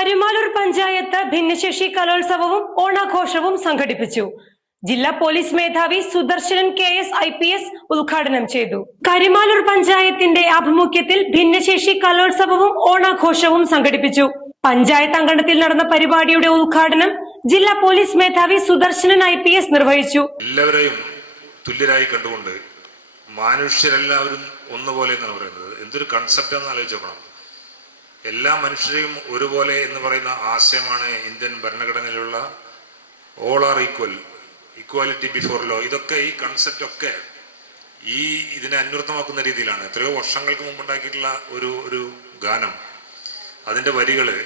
കരിമാലൂർ പഞ്ചായത്ത് ഭിന്നശേഷി കലോത്സവവും ഓണാഘോഷവും സംഘടിപ്പിച്ചു. ജില്ലാ പോലീസ് മേധാവി സുദർശനൻ KS IPS ഉദ്ഘാടനം ചെയ്തു. കരിമാലൂർ പഞ്ചായത്തിന്റെ ആഭിമുഖ്യത്തിൽ ഭിന്നശേഷി കലോത്സവവും ഓണാഘോഷവും സംഘടിപ്പിച്ചു. പഞ്ചായത്ത് അങ്കണത്തിൽ നടന്ന പരിപാടിയുടെ ഉദ്ഘാടനം ജില്ലാ പോലീസ് മേധാവി സുദർശനൻ IPS നിർവഹിച്ചു. എല്ലാവരെയും തുല്യരായി കണ്ടുകൊണ്ട് മനുഷ്യരെല്ലാവരും ഒന്നുപോലെ എന്നാണ് പറയുന്നത്. എന്തൊരു കൺസെപ്റ്റ് എന്ന് ആലോചിച്ച് നോക്കണം. എല്ലാ മനുഷ്യരെയും ഒരുപോലെ എന്ന് പറയുന്ന ആശയമാണ് ഇന്ത്യൻ ഭരണഘടനയിലുള്ള all are equal, equality before law. ഇതൊക്കെ ഈ കൺസെപ്റ്റ് ഒക്കെ ഇതിനെ അന്വർത്ഥമാക്കുന്ന രീതിയിലാണ്. എത്രയോ വർഷങ്ങൾക്ക് മുമ്പുണ്ടാക്കിയിട്ടുള്ള ഒരു ഗാനം, അതിൻ്റെ വരികള്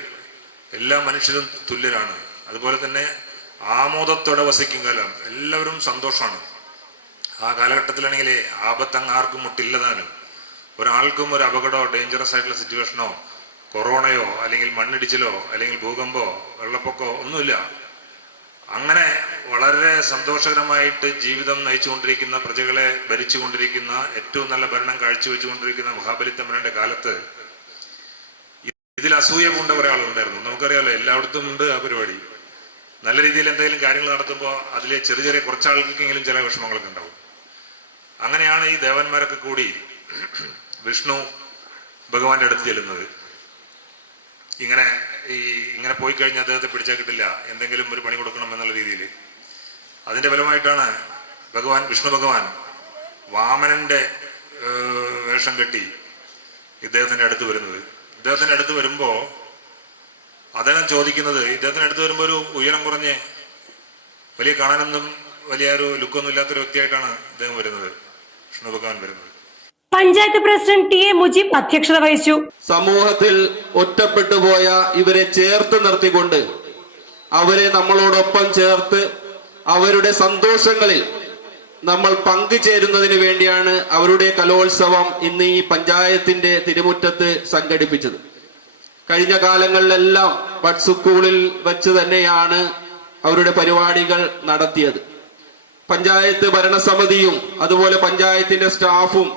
എല്ലാ മനുഷ്യരും തുല്യരാണ്, അതുപോലെ തന്നെ ആമോദത്തോടെ വസിക്കും കാലം, എല്ലാവരും സന്തോഷമാണ്. ആ കാലഘട്ടത്തിലാണെങ്കിൽ ആപത്തങ്ങ് ആർക്കും മുട്ടില്ലതാനും, ഒരാൾക്കും ഒരു അപകടമോ ഡേഞ്ചറസ് ആയിട്ടുള്ള സിറ്റുവേഷനോ കൊറോണയോ അല്ലെങ്കിൽ മണ്ണിടിച്ചിലോ അല്ലെങ്കിൽ ഭൂകമ്പോ വെള്ളപ്പൊക്കമോ ഒന്നുമില്ല. അങ്ങനെ വളരെ സന്തോഷകരമായിട്ട് ജീവിതം നയിച്ചുകൊണ്ടിരിക്കുന്ന, പ്രജകളെ ഭരിച്ചുകൊണ്ടിരിക്കുന്ന, ഏറ്റവും നല്ല ഭരണം കാഴ്ചവെച്ചുകൊണ്ടിരിക്കുന്ന മഹാബലി തമ്പുരാന്റെ കാലത്ത് ഇതിൽ അസൂയ പൂണ്ട കുറെ ആളുണ്ടായിരുന്നു. നമുക്കറിയാമല്ലോ, എല്ലായിടത്തും ഉണ്ട് ആ പരിപാടി. നല്ല രീതിയിൽ എന്തെങ്കിലും കാര്യങ്ങൾ നടത്തുമ്പോൾ അതിലെ ചെറിയ ചെറിയ കുറച്ചാൾക്കെങ്കിലും ചില വിഷമങ്ങളൊക്കെ ഉണ്ടാവും. അങ്ങനെയാണ് ഈ ദേവന്മാരൊക്കെ കൂടി വിഷ്ണു ഭഗവാന്റെ അടുത്ത് ചെല്ലുന്നത്. ഇങ്ങനെ പോയി കഴിഞ്ഞാൽ അദ്ദേഹത്തെ പിടിച്ചാൽ കിട്ടില്ല, എന്തെങ്കിലും ഒരു പണി കൊടുക്കണം എന്നുള്ള രീതിയിൽ. അതിന്റെ ഫലമായിട്ടാണ് വിഷ്ണു ഭഗവാൻ വാമനന്റെ വേഷം കെട്ടി ഇദ്ദേഹത്തിന്റെ അടുത്ത് വരുന്നത്. ഇദ്ദേഹത്തിന്റെ അടുത്ത് വരുമ്പോ അദ്ദേഹം ചോദിക്കുന്നത്, ഇദ്ദേഹത്തിന്റെ അടുത്ത് വരുമ്പോൾ ഒരു ഉയരം കുറഞ്ഞ് വലിയ കാണാനൊന്നും വലിയ ഒരു ലുക്കൊന്നും ഇല്ലാത്തൊരു വ്യക്തിയായിട്ടാണ് ഇദ്ദേഹം വരുന്നത്, വിഷ്ണു ഭഗവാൻ വരുന്നത്. പഞ്ചായത്ത് പ്രസിഡന്റ് TA മുജീബ് അധ്യക്ഷത വഹിച്ചു. സമൂഹത്തിൽ ഒറ്റപ്പെട്ടു പോയ ഇവരെ ചേർത്ത് നിർത്തിക്കൊണ്ട് അവരെ നമ്മളോടൊപ്പം ചേർത്ത് അവരുടെ സന്തോഷങ്ങളിൽ നമ്മൾ പങ്കുചേരുന്നതിന് വേണ്ടിയാണ് അവരുടെ കലോത്സവം ഇന്ന് ഈ പഞ്ചായത്തിന്റെ തിരുമുറ്റത്ത് സംഘടിപ്പിച്ചത്. കഴിഞ്ഞ കാലങ്ങളിലെല്ലാം ബഡ്സ് സ്കൂളിൽ വെച്ച് തന്നെയാണ് അവരുടെ പരിപാടികൾ നടത്തിയത്. പഞ്ചായത്ത് ഭരണസമിതിയും അതുപോലെ പഞ്ചായത്തിന്റെ സ്റ്റാഫും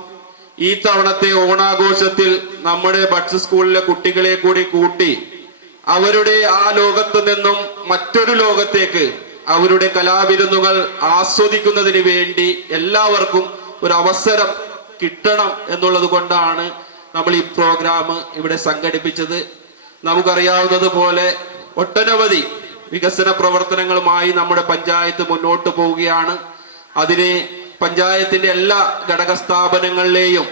ഈ തവണത്തെ ഓണാഘോഷത്തിൽ നമ്മുടെ ബഡ്സ് സ്കൂളിലെ കുട്ടികളെ കൂടി കൂട്ടി അവരുടെ ആ ലോകത്ത് നിന്നും മറ്റൊരു ലോകത്തേക്ക് അവരുടെ കലാവിരുന്നുകൾ ആസ്വദിക്കുന്നതിന് വേണ്ടി എല്ലാവർക്കും ഒരു അവസരം കിട്ടണം എന്നുള്ളത് കൊണ്ടാണ് നമ്മൾ ഈ പ്രോഗ്രാം ഇവിടെ സംഘടിപ്പിച്ചത്. നമുക്കറിയാവുന്നത് പോലെ ഒട്ടനവധി വികസന പ്രവർത്തനങ്ങളുമായി നമ്മുടെ പഞ്ചായത്ത് മുന്നോട്ട് പോവുകയാണ്. അതിന് പഞ്ചായത്തിന്റെ എല്ലാ ഘടക സ്ഥാപനങ്ങളിലെയും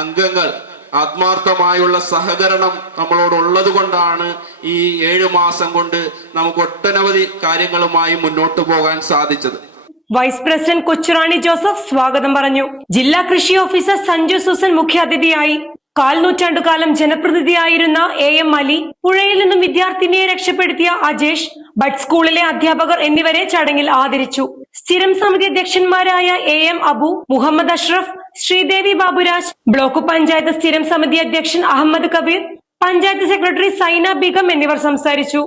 അംഗങ്ങൾ ആത്മാർത്ഥമായുള്ള സഹകരണം നമ്മളോടുള്ളത് കൊണ്ടാണ് ഈ 7 മാസം കൊണ്ട് നമുക്ക് ഒട്ടനവധി കാര്യങ്ങളുമായി മുന്നോട്ട് പോകാൻ സാധിച്ചത്. വൈസ് പ്രസിഡന്റ് കൊച്ചുറാണി ജോസഫ് സ്വാഗതം പറഞ്ഞു. ജില്ലാ കൃഷി ഓഫീസർ സഞ്ജു സൂസൻ മുഖ്യാതിഥിയായി. 1/4 നൂറ്റാണ്ടുകാലം ജനപ്രതിനിധിയായിരുന്ന AM അലി, പുഴയിൽ നിന്നും വിദ്യാർത്ഥിനിയെ രക്ഷപ്പെടുത്തിയ അജേഷ്, ബഡ് സ്കൂളിലെ അധ്യാപകർ എന്നിവരെ ചടങ്ങിൽ ആദരിച്ചു. സ്ഥിരം സമിതി അധ്യക്ഷന്മാരായ AM അബു, മുഹമ്മദ് അഷ്റഫ്, ശ്രീദേവി ബാബുരാജ്, ബ്ലോക്ക് പഞ്ചായത്ത് സ്ഥിരം സമിതി അധ്യക്ഷൻ അഹമ്മദ് കബീർ, പഞ്ചായത്ത് സെക്രട്ടറി സൈന ബീഗം എന്നിവർ സംസാരിച്ചു.